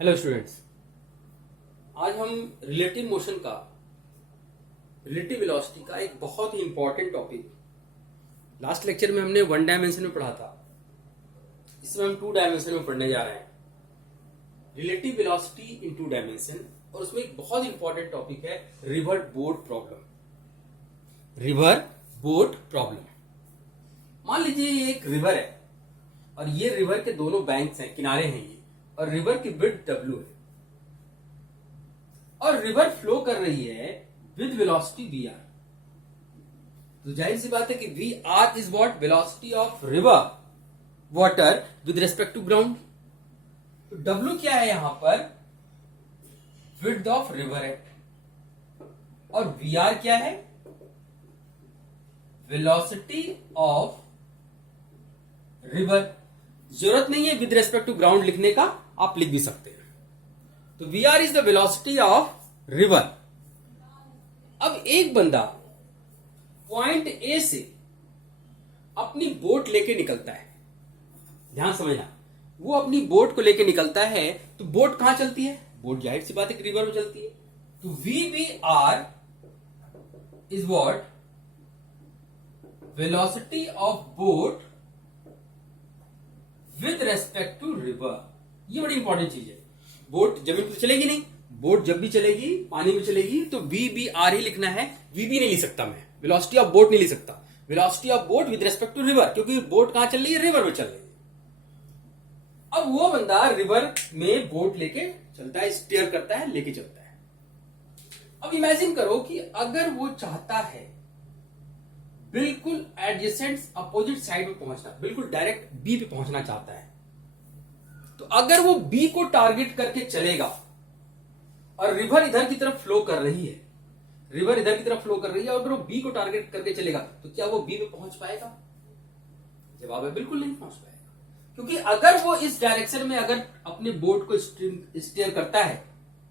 Hello students, आज हम relative velocity का एक बहुत ही इंपॉर्टेंट टॉपिक लास्ट लेक्चर में हमने वन डायमेंशन में पढ़ा था। इसमें हम टू डायमेंशन में पढ़ने जा रहे हैं, relative velocity in two dimension. और उसमें एक बहुत इंपॉर्टेंट टॉपिक है रिवर बोट प्रॉब्लम। मान लीजिए ये एक रिवर है और ये रिवर के दोनों बैंक्स हैं, किनारे हैं ये, और रिवर की विड्थ W है और रिवर फ्लो कर रही है विद वेलोसिटी VR। तो जाहिर सी बात है कि VR is what velocity of river water with respect to ground. तो W क्या है यहां पर? विड्थ ऑफ रिवर है। और VR क्या है? Velocity of river. जरूरत नहीं है विद रेस्पेक्ट टू ग्राउंड लिखने का, आप लिख भी सकते हैं। तो VR is the velocity of river. अब एक बंदा पॉइंट A से अपनी बोट लेके निकलता है, ध्यान समझना, वो अपनी बोट को लेके निकलता है। तो बोट कहां चलती है? बोट जाहिर सी बात है कि रिवर में चलती है। तो VBR is what? Velocity of boat with respect to river. ये बड़ी इंपॉर्टेंट चीज है। बोट जमीन पर चलेगी नहीं, बोट जब भी चलेगी पानी में चलेगी तो VBR ही लिखना है, VB नहीं लिख सकता मैं, वेलोसिटी ऑफ बोट नहीं लिख सकता। Velocity of boat with respect to river, क्योंकि बोट कहां चल रही है? रिवर में चल रही है। अब वो बंदा रिवर में बोट लेके चलता है, स्टीयर करता है, लेके चलता है। अब इमेजिन करो कि अगर वो चाहता है बिल्कुल एडजेसेंट अपोजिट साइड में पहुंचना, बिल्कुल डायरेक्ट B पे पहुंचना चाहता है, तो अगर वो B को टारगेट करके चलेगा और रिवर इधर की तरफ फ्लो कर रही है, और अगर वो B को टारगेट करके चलेगा तो क्या वो B पे पहुंच पाएगा? जवाब है बिल्कुल नहीं पहुंच पाएगा। क्योंकि अगर वो इस डायरेक्शन में अगर अपने बोट को स्टीयर करता है,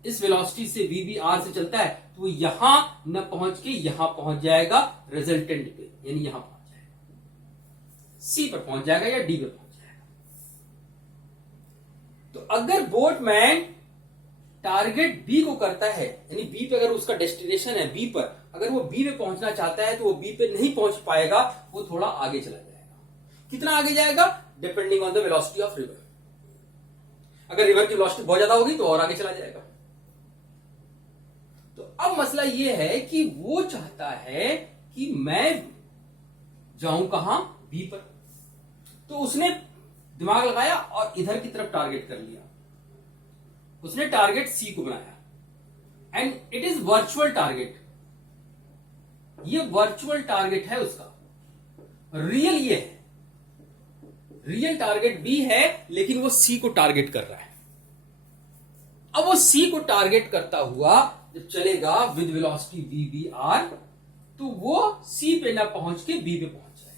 इस वेलोसिटी से VBR से चलता है, तो वो यहां न पहुंच के यहां पहुंच जाएगा रिजल्टेंट पे, यानी यहां पहुंच जाएगा, C पर पहुंच जाएगा या D पर पहुंच जाएगा। तो अगर बोटमैन टारगेट B को करता है, यानी B पे अगर उसका डेस्टिनेशन है B पर, अगर वो B पे पहुंचना चाहता है तो वो B पे नहीं पहुंच पाएगा, वो थोड़ा आगे चला जाएगा। कितना आगे जाएगा? Depending on the velocity of river. अगर रिवर की वेलोसिटी बहुत ज्यादा होगी तो और आगे चला जाएगा। तो अब मसला यह है कि वो चाहता है कि मैं जाऊं कहां? B पर। तो उसने दिमाग लगाया और इधर की तरफ टारगेट कर लिया। उसने टारगेट C को बनाया and it is virtual target. ये वर्चुअल टारगेट है उसका, रियल ये है, रियल टारगेट B है, लेकिन वो C को टारगेट कर रहा है। अब वो C को टारगेट करता हुआ जब चलेगा विद वेलोसिटी VBR, तो वो C पे ना पहुंच के B पे पहुंच जाएगा।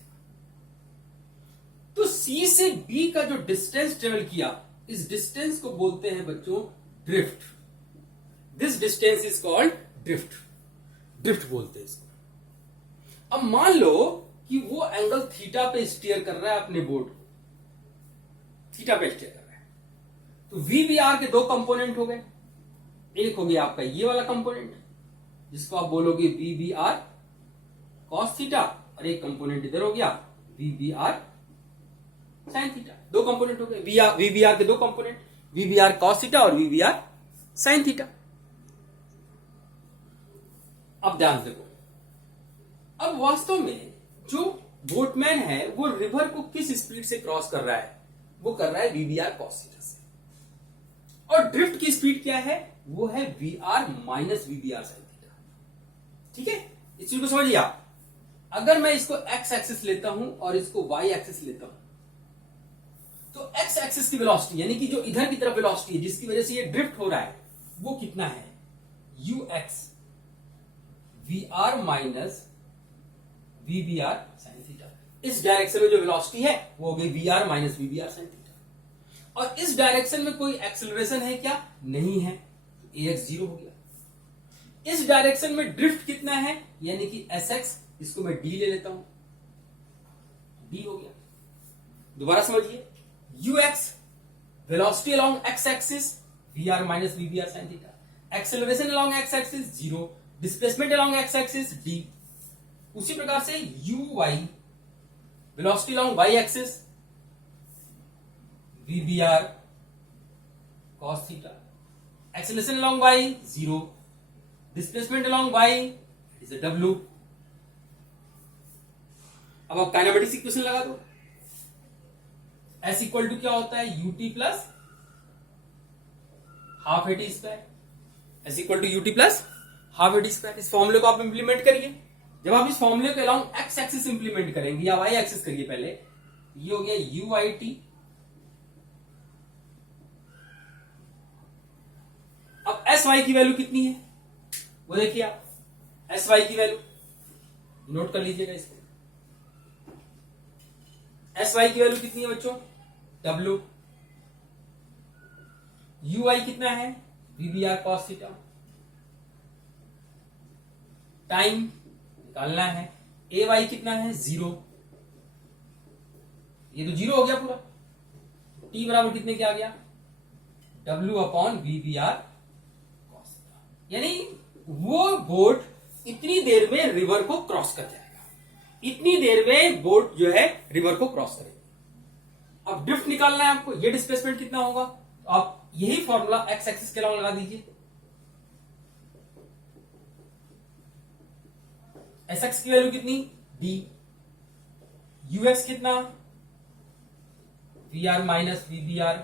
तो C से B का जो डिस्टेंस ट्रेवल किया, इस डिस्टेंस को बोलते हैं बच्चों drift. This distance is called drift बोलते हैं इसको। अब मान लो कि वो एंगल थीटा पे स्टीयर कर रहा है अपने बोट को, थीटा पे स्टीयर कर रहा है। तो VBR के दो कंपोनेंट हो गए। एक हो गया आपका ये वाला कंपोनेंट जिसको आप बोलोगे VBR cos थीटा, और एक कंपोनेंट इधर हो गया VBR sin थीटा। दो कंपोनेंट हो गए, VBR के दो कंपोनेंट, VBR cos थीटा और VBR sin थीटा। अब ध्यान से देखो, अब वास्तव में जो बोटमैन है वो रिवर को किस स्पीड से क्रॉस कर रहा है? वो कर रहा है VBR cos थीटा से। और ड्रिफ्ट की स्पीड क्या है? वो है VR minus VBR sin theta. ठीक है, इस चीज को समझिए आप। अगर मैं इसको x एक्सिस लेता हूं और इसको y एक्सिस लेता हूं, तो x एक्सिस की वेलोसिटी, यानी कि जो इधर की तरफ वेलोसिटी है जिसकी वजह से ये ड्रिफ्ट हो रहा है, वो कितना है? ux VR minus VBR sin theta. इस डायरेक्शन में जो वेलोसिटी है वो हो गई VR minus VBR sin theta. और इस डायरेक्शन में कोई एक्सेलरेशन है क्या? नहीं है, तो AX 0 हो गया। इस डायरेक्शन में ड्रिफ्ट कितना है? यानी कि SX, इसको मैं D ले लेता हूं, D हो गया। दोबारा समझिए, ux velocity along x axis v r minus v b r sine theta. Acceleration along x axis 0, displacement along x axis d। उसी प्रकार से u y, velocity along y axis v b r cos theta. Acceleration along y 0, displacement along y is a w। अब आप kinematics equation लगा दो। S equal to क्या होता है, U T plus half A T square. S equal to U T plus half A T square. इस फॉर्मूले को आप इंप्लीमेंट करिए। जब आप इस फॉर्मूले को अलोंग एक्स एक्सिस इंप्लीमेंट करेंगे या वाई एक्सिस करिए पहले, ये हो गया यू आई टी। अब एस वाई की वैल्यू कितनी है वो देखिए आप। एस वाई की वैल्यू नोट कर लीजिएगा इसको। एस वाई की वैल्यू कितनी है बच्चों, W। यू आई कितना है, v b r cos theta. Time निकालना है, ए वाई कितना है 0। ये तो 0 हो गया पूरा। टी बराबर कितने के आ गया, W upon v b r cos theta. यानी वो बोट इतनी देर में रिवर को क्रॉस कर जाएगा, इतनी देर में बोट जो है रिवर को क्रॉस करेगी। अब ड्रिफ्ट निकालना है आपको, ये डिस्प्लेसमेंट कितना होगा, तो आप यही फॉर्मूला एक्स एक्सिस के अलावा लगा दीजिए। एस एक्स की वैल्यू कितनी, डी। यू एक्स कितना, v r minus v b r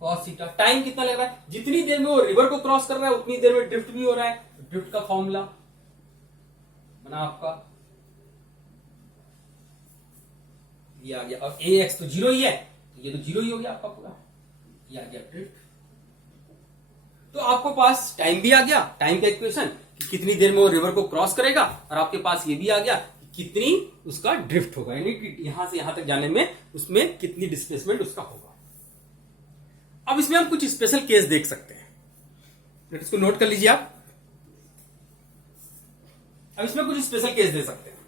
cos theta. Time कितना लग रहा है, जितनी देर में वो रिवर को क्रॉस कर रहा है उतनी देर में ड्रिफ्ट भी हो रहा है। तो ड्रिफ्ट का फॉर्मूला बना आपका ये आ गया। और ए एक्स तो 0 ही है, तो ये तो 0 ही हो गया आपका पूरा। ये आ गया ड्रिफ्ट। तो आपको पास टाइम भी आ गया, टाइम का इक्वेशन कि कितनी देर में वो रिवर को क्रॉस करेगा, और आपके पास ये भी आ गया कि कितनी उसका ड्रिफ्ट होगा, यानी कि यहां से यहां तक जाने में उसमें कितनी डिस्प्लेसमेंट उसका होगा। अब इसमें हम कुछ स्पेशल केस देख सकते हैं, इसको नोट कर लीजिए आप। अब इसमें कुछ स्पेशल केस दे सकते हैं।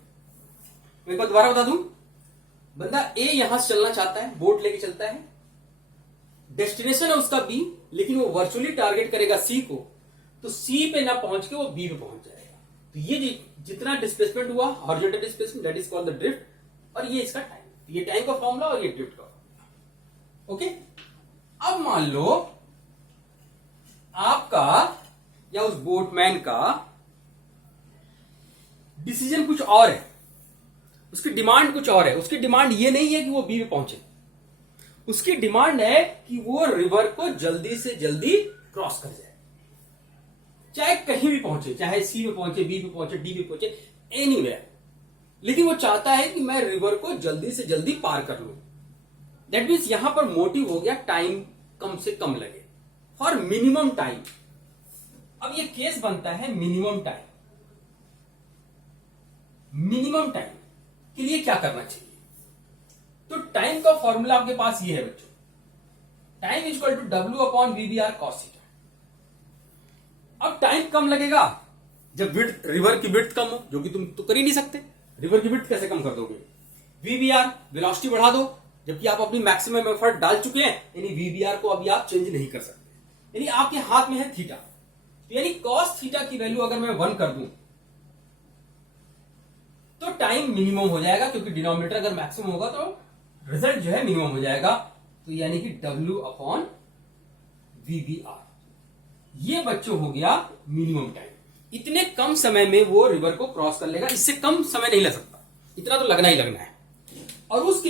मैं एक बार दोबारा बता दूं, बंदा ए यहां से चलना चाहता है, बोट लेके चलता है, डेस्टिनेशन है उसका बी, लेकिन वो वर्चुअली टारगेट करेगा सी को, तो सी पे ना पहुंच के वो बी पे पहुंच जाएगा। तो ये जितना डिस्प्लेसमेंट हुआ, horizontal displacement, that is called the drift, और ये इसका टाइम। ये टाइम का फॉर्मूला और ये ड्रिफ्ट का फॉर्मूला। ओके, अब मान लो आपका या उस बोटमैन का डिसीजन कुछ और है, उसकी डिमांड कुछ और है। उसकी डिमांड ये नहीं है कि वो बी पे पहुंचे, उसकी डिमांड है कि वो रिवर को जल्दी से जल्दी क्रॉस कर जाए, चाहे कहीं भी पहुंचे, चाहे सी पे पहुंचे, बी पे पहुंचे, डी पे पहुंचे, एनीवेयर, लेकिन वो चाहता है कि मैं रिवर को जल्दी से जल्दी पार कर लूं। दैट मीन्स यहां पर मोटिव हो गया टाइम कम से कम लगे, फॉर मिनिमम टाइम। अब ये केस बनता है मिनिमम टाइम। मिनिमम टाइम के लिए क्या करना चाहिए, तो टाइम का फॉर्मूला आपके पास ये है बच्चों, time is equal to W upon v b r cos theta. अब टाइम कम लगेगा जब विड्थ, रिवर की विड्थ कम हो, जो कि तुम तो कर ही नहीं सकते। रिवर की विड्थ कैसे कम कर दोगे, वी बी आर वेलोसिटी बढ़ा दो, जबकि आप अपनी मैक्सिमम एफर्ट डाल चुके हैं, यानी वी बी आर को अभी आप चेंज नहीं कर सकते, यानी आपके हाथ में है थीटा। तो यानी कॉस थीटा की वैल्यू अगर मैं 1 कर दूं तो टाइम मिनिमम हो जाएगा, क्योंकि डिनोमिनेटर अगर मैक्सिमम होगा तो रिजल्ट जो है मिनिमम हो जाएगा। तो यानी कि W upon v b r, ये बच्चों हो गया मिनिमम टाइम। इतने कम समय में वो रिवर को क्रॉस कर लेगा, इससे कम समय नहीं लग सकता, इतना तो लगना ही लगना है। और उस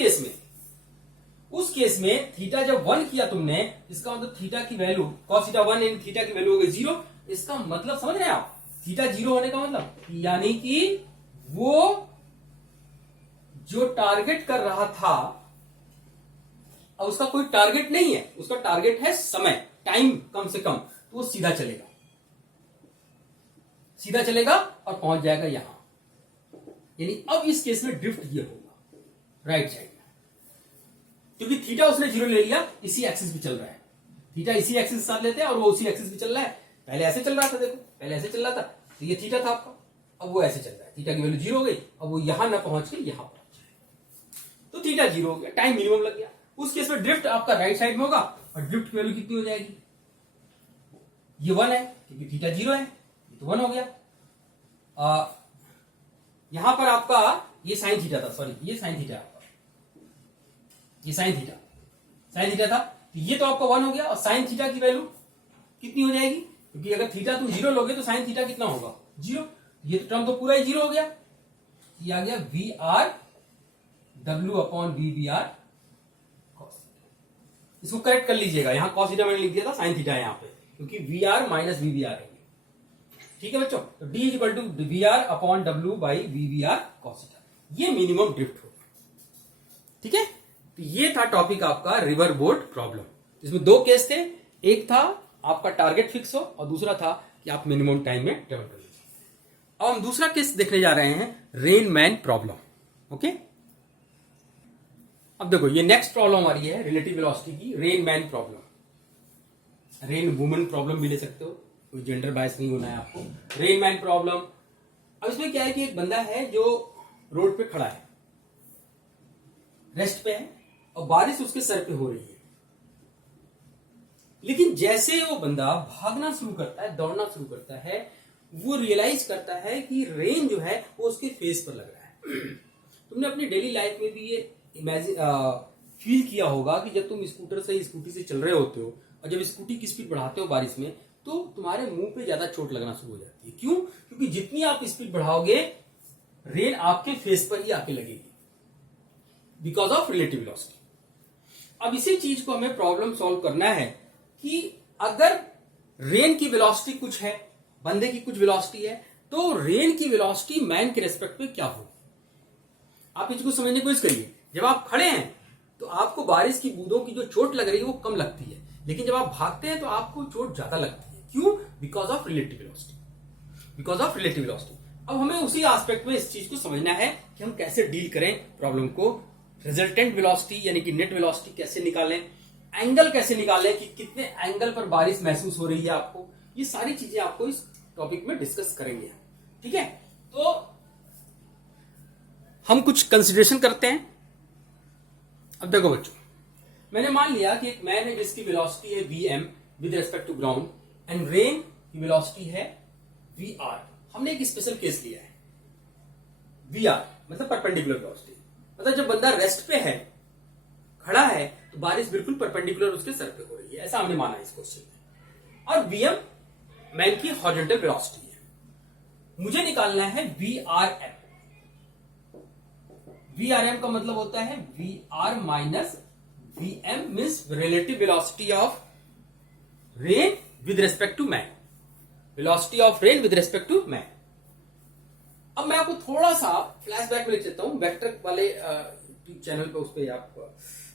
केस में थीटा जब 1 किया तुमने, इसका मतलब थीटा की वैल्यू कॉस थीटा 1 यानी थीटा की वैल्यू हो गई 0। इसका मतलब समझ रहे हैं आप, थीटा 0 होने का मतलब यानी कि वो जो टारगेट कर रहा था, अब उसका कोई टारगेट नहीं है, उसका टारगेट है समय, टाइम कम से कम, तो वो सीधा चलेगा और पहुंच जाएगा यहां। यानी अब इस केस में ड्रिफ्ट ये होगा राइट साइड में, क्योंकि थीटा उसने 0 ले लिया, इसी एक्सिस पे चल रहा है। थीटा इसी एक्सिस के साथ लेते हैं और वो उसी एक्सिस पे चल रहा है। पहले ऐसे चल रहा था, देखो पहले ऐसे चल रहा था, तो ये थीटा था आपका, अब वो ऐसे चल रहा है, थीटा की वैल्यू 0 हो गई, अब वो यहां ना पहुंच के यहां पहुंच जाए, तो थीटा 0 हो गया, टाइम मिनिमम लग गया। उस केस में ड्रिफ्ट आपका राइट साइड में होगा, और ड्रिफ्ट की वैल्यू कितनी हो जाएगी, ये 1 है क्योंकि थीटा 0 है, ये तो 1 हो गया। यहां पर आपका ये साइन थीटा था, सॉरी ये साइन थीटा आपका, ये साइन थीटा था, तो ये तो आपका 1 हो गया। और साइन थीटा की वैल्यू कितनी हो जाएगी, क्योंकि अगर थीटा तुम 0 लोगे तो साइन थीटा कितना होगा 0, ये तो टर्म तो पूरा ही 0 हो गया। ये आ गया वी आर डब्ल्यू upon v b r cos. इसको करेक्ट कर लीजिएगा, यहां कॉस थीटा मैंने लिख दिया था, साइन थीटा है यहां पे, क्योंकि v r minus v b r है। ठीक है बच्चों, तो d is equal to v r upon डब्ल्यू by v b r cos theta, ये मिनिमम ड्रिफ्ट होगा। ठीक है, तो ये था टॉपिक आपका रिवर बोट प्रॉब्लम। इसमें 2 केस थे, एक था आपका टारगेट फिक्स हो और दूसरा था कि आप मिनिमम टाइम में ट्रेवल कर लीजिए। अब हम दूसरा केस देखने जा रहे हैं, रेन मैन प्रॉब्लम। ओके, अब देखो ये नेक्स्ट प्रॉब्लम हमारी है रिलेटिव वेलोसिटी की, rain man problem. Rain woman problem भी ले सकते हो, कोई जेंडर बायस नहीं होना है आपको। रेन मैन प्रॉब्लम, अब इसमें क्या है कि एक बंदा है जो रोड पे खड़ा है, रेस्ट पे है, और बारिश उसके सर पे हो रही है। लेकिन जैसे वो बंदा भागना शुरू करता है, दौड़ना शुरू करता है, वो रियलाइज करता है कि रेन जो है वो उसके फेस पर लग रहा है। तुमने अपनी डेली लाइफ में भी ये इमेजिन फील किया होगा कि जब तुम स्कूटर से स्कूटी से चल रहे होते हो और जब स्कूटी की स्पीड बढ़ाते हो बारिश में, तो तुम्हारे मुंह पे ज्यादा चोट लगना शुरू हो जाती है। क्यों? क्योंकि जितनी आप स्पीड बढ़ाओगे रेन आपके फेस पर ही आके लगेगी, बिकॉज ऑफ रिलेटिव वेलोसिटी। अब इसी चीज को हमें प्रॉब्लम सॉल्व करना है कि अगर रेन की वेलोसिटी कुछ है, बंदे की कुछ वेलोसिटी है, तो रेन की वेलोसिटी मैन के रेस्पेक्ट में क्या होगी। आप इसको समझने की कोशिश करिए। जब आप खड़े हैं तो आपको बारिश की बूंदों की जो चोट लग रही है वो कम लगती है, लेकिन जब आप भागते हैं तो आपको चोट ज्यादा लगती है। क्यों? Because of relative velocity, because of relative velocity. अब हमें उसी एस्पेक्ट में इस चीज को समझना है कि हम कैसे डील करें प्रॉब्लम को। रिजल्टेंट वेलोसिटी यानी कि नेट वेलोसिटी कैसे निकालें, एंगल कैसे निकालें कि कितने एंगल पर बारिश महसूस हो रही है आपको, ये सारी चीजें आपको इस टॉपिक में डिस्कस करेंगे। ठीक है, तो हम कुछ कंसिडरेशन करते हैं। अब देखो बच्चों, मैंने मान लिया कि एक मैन है जिसकी वेलोसिटी है vm with respect to ground and rain की वेलोसिटी है vr। हमने एक स्पेशल केस लिया है, vr मतलब परपेंडिकुलर वेलोसिटी, मतलब जब बंदा रेस्ट पे है, खड़ा है, तो बारिश बिल्कुल परपेंडिकुलर उसके सर पे हो रही है, ऐसा हमने माना इस क्वेश्चन में। और vm मैन की हॉरिजॉन्टल वेलोसिटी है। मुझे निकालना है vrm। vrm का मतलब होता है vr minus vm, means relative velocity of rain with respect to man, velocity of rain with respect to man. अब मैं आपको थोड़ा सा फ्लैशबैक में ले चलता हूं, वेक्टर वाले चैनल पे, उस पे आप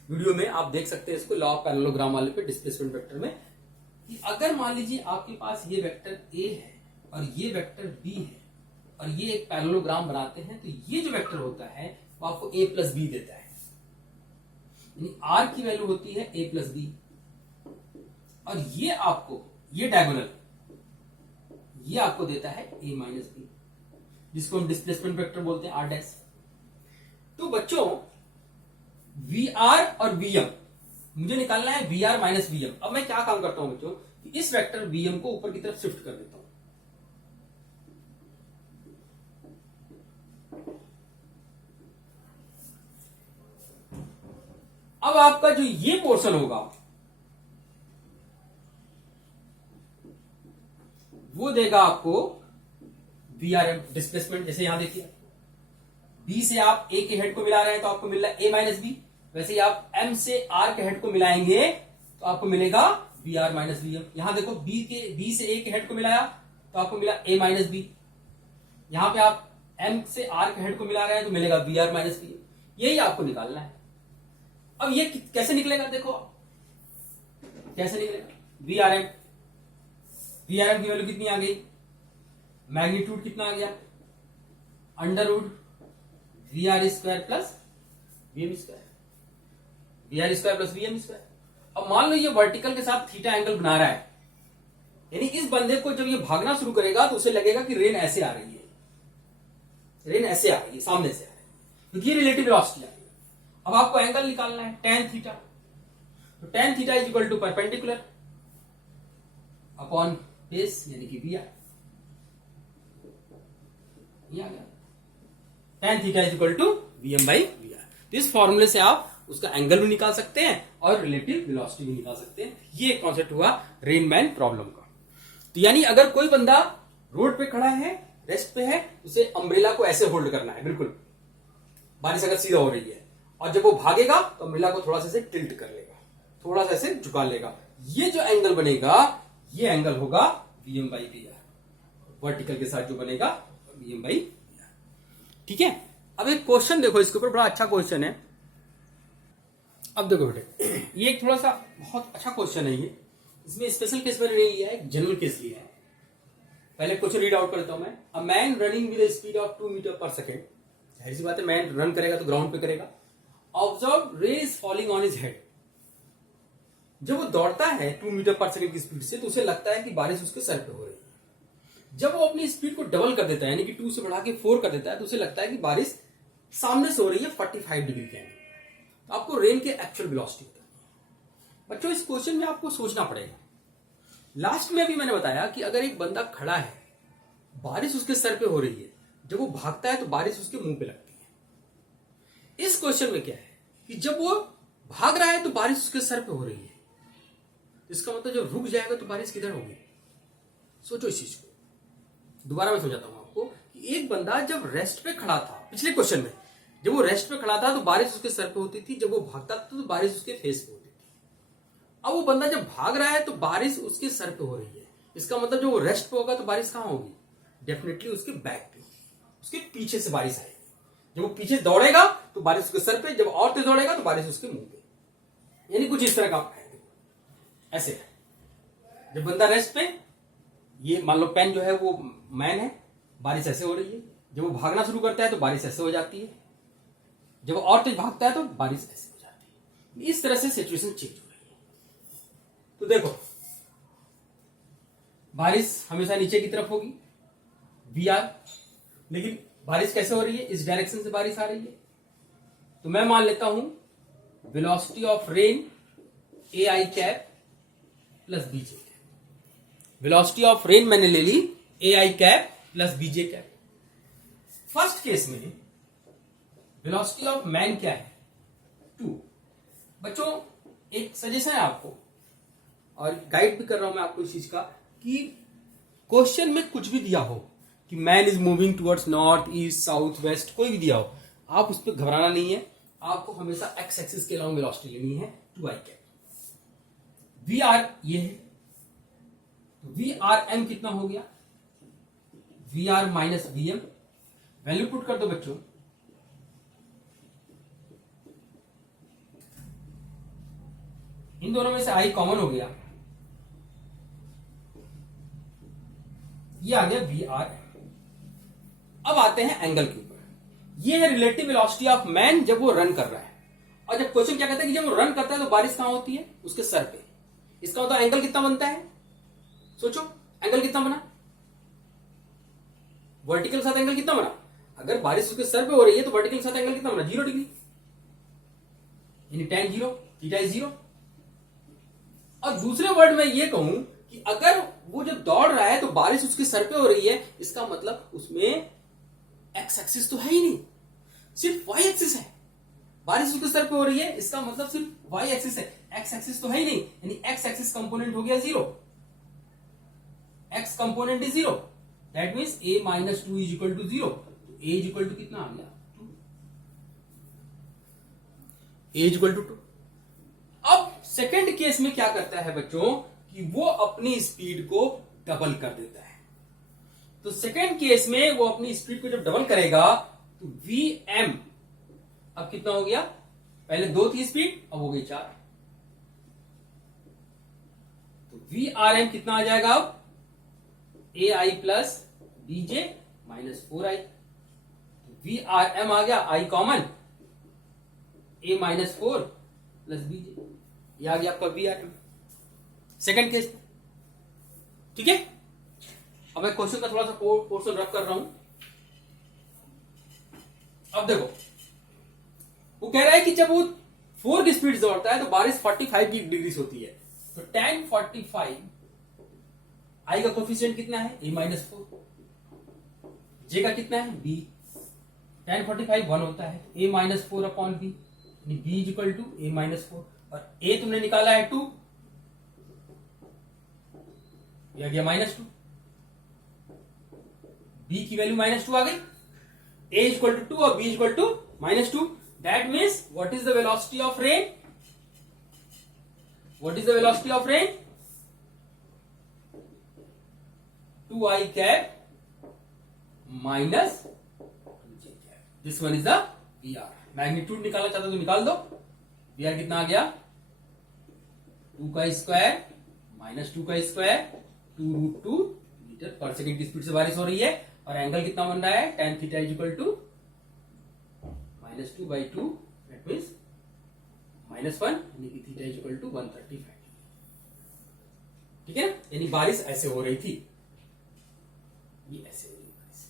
वीडियो में आप देख सकते हैं इसको, लॉ ऑफ पैरेललोग्राम वाले पे, डिस्प्लेसमेंट वेक्टर में, कि अगर मान लीजिए आपके पास ये वेक्टर a है और ये वेक्टर b है और ये एक पैरेललोग्राम बनाते हैं, तो ये जो वेक्टर होता है वो आपको a प्लस बी देता है, यानी r की वैल्यू होती है a प्लस बी, और ये आपको, ये डायगोनल, ये आपको देता है a माइनस बी, जिसको हम डिस्प्लेसमेंट वेक्टर बोलते हैं r डैश। तो बच्चों vr और vm मुझे निकालना है vr माइनस vm। अब मैं क्या काम करता हूं बच्चों कि इस वेक्टर vm को ऊपर की तरफ शिफ्ट कर देता हूं। अब आपका जो ये पोर्शन होगा वो देगा आपको VRM डिस्प्लेसमेंट। जैसे यहां देखिए, B से आप A के हेड को मिला रहे हैं तो आपको मिल रहा है A माइनस बी, वैसे ही आप M से R के हेड को मिलाएंगे तो आपको मिलेगा VR माइनस VM। यहां देखो B से A के हेड को मिलाया तो आपको मिला A माइनस बी, यहां पे आप M से R के हेड को मिला रहे हैं तो मिलेगा VR माइनस VM। यही आपको निकालना है। अब ये कैसे निकलेगा, देखो कैसे निकलेगा। VRM की वैल्यू कितनी आ गई, मैग्नीट्यूड कितना आ गया, under root VR square plus VM square, VR square plus VM square. अब मान लो ये वर्टिकल के साथ थीटा एंगल बना रहा है, यानी इस बंदे को जब ये भागना शुरू करेगा तो उसे लगेगा कि रेन ऐसे आ रही है, रेन ऐसे आ रही है, सामने से आ रही है, क्योंकि ये रिलेटिव वेलोसिटी आ रही है। अब आपको एंगल निकालना है tan थीटा, तो tan theta is equal to perpendicular upon face यानी कि VR ये आ गया tan theta is equal to VM/VR। तो इस फॉर्मूले से आप उसका एंगल भी निकाल सकते हैं और रिलेटिव वेलोसिटी भी निकाल सकते हैं। ये कॉन्सेप्ट हुआ रेनमैन प्रॉब्लम का। तो यानी अगर कोई बंदा रोड पे खड़ा है, रेस्ट पे है, उसे अम्ब्रेला को ऐसे होल्ड करना है, बिल्कुल बारिश अगर सीधा हो रही है, और जब वो भागेगा तो अम्ब्रेला को थोड़ा सा ऐसे टिल्ट कर लेगा, थोड़ा सा ऐसे झुका लेगा। ये जो एंगल बनेगा ये एंगल होगा VM/VR, वर्टिकल के साथ जो बनेगा VM/VR। ठीक है, अब एक क्वेश्चन देखो इसके ऊपर, बड़ा अच्छा क्वेश्चन है। अब देखो बेटे, ये एक थोड़ा सा बहुत अच्छा क्वेश्चन है ये। इसमें स्पेशल केस मैंने नहीं लिया है, जनरल केस लिया है। पहले क्वेश्चन रीड आउट करता हूं मैं। A man running with speed of 2 metre per second, जाहिर सी बात है मैन रन करेगा तो ग्राउंड पे करेगा। Observe rays falling on his head. जब वो दौड़ता है 2 मीटर पर सेकेंड की स्पीड से, तो उसे लगता है कि बारिश उसके सर पे हो रही है। जब वो अपनी स्पीड को डबल कर देता है, यानी कि 2 से बढ़ा के 4 कर देता है, तो उसे लगता है कि बारिश सामने से हो रही है 45 डिग्री के एंगल। तो आपको रेन के एक्चुअल वेलोसिटी बतानी है। बच्चों इस क्वेश्चन में आपको सोचना पड़ेगा। लास्ट में अभी मैंने बताया कि अगर एक बंदा खड़ा है, बारिश उसके सर पे हो रही है, जब वो भागता है तो बारिश उसके मुंह पे लगती है। इस क्वेश्चन में क्या है कि जब वो भाग रहा है तो बारिश उसके सर पे हो रही है, इसका मतलब जब रुक जाएगा तो बारिश किधर होगी? सोचो इस चीज को। दोबारा मैं समझाता हूं आपको कि एक बंदा जब रेस्ट पे खड़ा था, पिछले क्वेश्चन में जब वो रेस्ट पे खड़ा था तो बारिश उसके सर पे होती थी, जब वो भागता था तो बारिश उसके फेस पे होती थी। अब वो बंदा जब भाग रहा है तो बारिश उसके सर पे हो रही है, इसका मतलब जब वो रेस्ट पे होगा तो बारिश कहां होगी? डेफिनेटली उसके बैक पे होगी, उसके पीछे से बारिश आएगी। जब वो पीछे दौड़ेगा तो बारिश उसके सर पे, जब और तेज दौड़ेगा तो बारिश उसके मुंह पे। यानी कुछ इस तरह का है, ऐसे है। जब बंदा रेस्ट पे, ये मान लो पेन जो है वो मैन है, बारिश ऐसे हो रही है। जब वो भागना शुरू करता है तो बारिश ऐसे हो जाती है, जब वो और तेज भागता है तो बारिश ऐसे हो जाती है। इस तरह से सिचुएशन चेंज हो रही है। तो देखो बारिश हमेशा नीचे की तरफ होगी VR, लेकिन बारिश कैसे हो रही है? इस डायरेक्शन से बारिश आ रही है। तो मैं मान लेता हूं velocity of rain AI cap plus BJ cap. Velocity of rain मैंने ले ली AI cap plus BJ cap. First case में वेलोसिटी ऑफ मैन क्या है? 2। बच्चों एक सजेशन है आपको, और गाइड भी कर रहा हूं मैं आपको इस चीज का, कि क्वेश्चन में कुछ भी दिया हो कि man is moving towards north, east, south, west, कोई भी दिया हो, आप उस पर घबराना नहीं है। आपको हमेशा एक्स एक्सिस के अलाउंग वेलोसिटी लेनी है 2I कैप। VR ये है, तो VRM कितना हो गया? VR minus VM। Value put कर दो बच्चों। इन दोनों में से I कॉमन हो गया, ये आ गया VRM। अब आते हैं एंगल के ऊपर। ये है रिलेटिव वेलोसिटी ऑफ मैन जब वो रन कर रहा है। और जब क्वेश्चन क्या कहता है कि जब वो रन करता है तो बारिश कहां होती है? उसके सर पे। इसका मतलब एंगल कितना बनता है? सोचो एंगल कितना बना? वर्टिकल के साथ एंगल कितना बना? अगर बारिश उसके सर पे हो रही है तो वर्टिकल के साथ एंगल कितना बना? 0 डिग्री, यानी tan 0, थीटा इज 0। और दूसरे वर्ड में ये कहूं कि अगर वो जब दौड़ रहा है तो बारिश उसके सर पे हो रही है, इसका मतलब उसमें एक्स एक्सिस तो है ही नहीं, सिर्फ वाई एक्सिस है। बारिश उसके सर पे हो रही है, इसका मतलब सिर्फ वाई एक्सिस है, एक्स एक्सिस तो है ही नहीं। यानी एक्स एक्सिस कंपोनेंट हो गया 0, x component is 0, that means a minus 2 is equal to 0। तो a इज इक्वल टू कितना आ गया? 2। a is equal to 2। अब सेकंड केस में क्या करता है बच्चों कि वो अपनी स्पीड को डबल कर देता है। तो सेकंड केस में वो अपनी स्पीड को जब डबल करेगा तो Vm अब कितना हो गया? पहले 2 थी स्पीड, अब हो गई 4। तो VRM कितना आ जाएगा अब? AI plus BJ minus 4I। तो VRM आ गया, I common, A minus 4 plus BJ, ये आ गया आपका VRM सेकंड केस में। ठीक है, अब मैं क्वेश्चन का थोड़ा सा पोर्शन रख कर रहा हूं। अब देखो वो कह रहा है कि जब वो 4 की स्पीड से दौड़ता है तो बारिश 45 की डिग्री होती है। तो tan 45 आई का कोफिशिएंट कितना है a-4, जे का कितना है b, tan 45 1 होता है a-4 upon b, b is equal to a-4, और a तुमने निकाला है 2, ये आ गया -2, b की वैल्यू -2 आ गई, a इज इक्वल टू 2 और b is equal to -2. That means what is the velocity of rain? What is the velocity of rain? 2i cap minus 2j cap. This one is the VR. Magnitude निकालना चाहते हो तो निकाल दो. VR कितना आ गया 2 का स्क्वायर माइनस 2 का स्क्वायर 2√2 मीटर पर सेकेंड की स्पीड से बारिश हो रही है, और एंगल कितना बन रहा है tan theta is equal to -2/2, that means -1, यानी कि थीटा इज इक्वल टू 135. ठीक है ना, यानी बारिश ऐसे हो रही थी, ये ऐसे हो रही बारिश.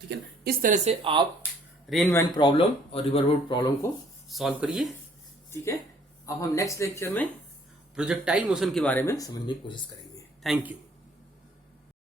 ठीक है ना, इस तरह से आप रेन वैन प्रॉब्लम और रिवरबोर्ड प्रॉब्लम को सॉल्व करिए. ठीक है, अब हम नेक्स्ट लेक्चर में प्रोजेक्टाइल मोशन के बारे में समझने की कोशिश करेंगे. Thank you.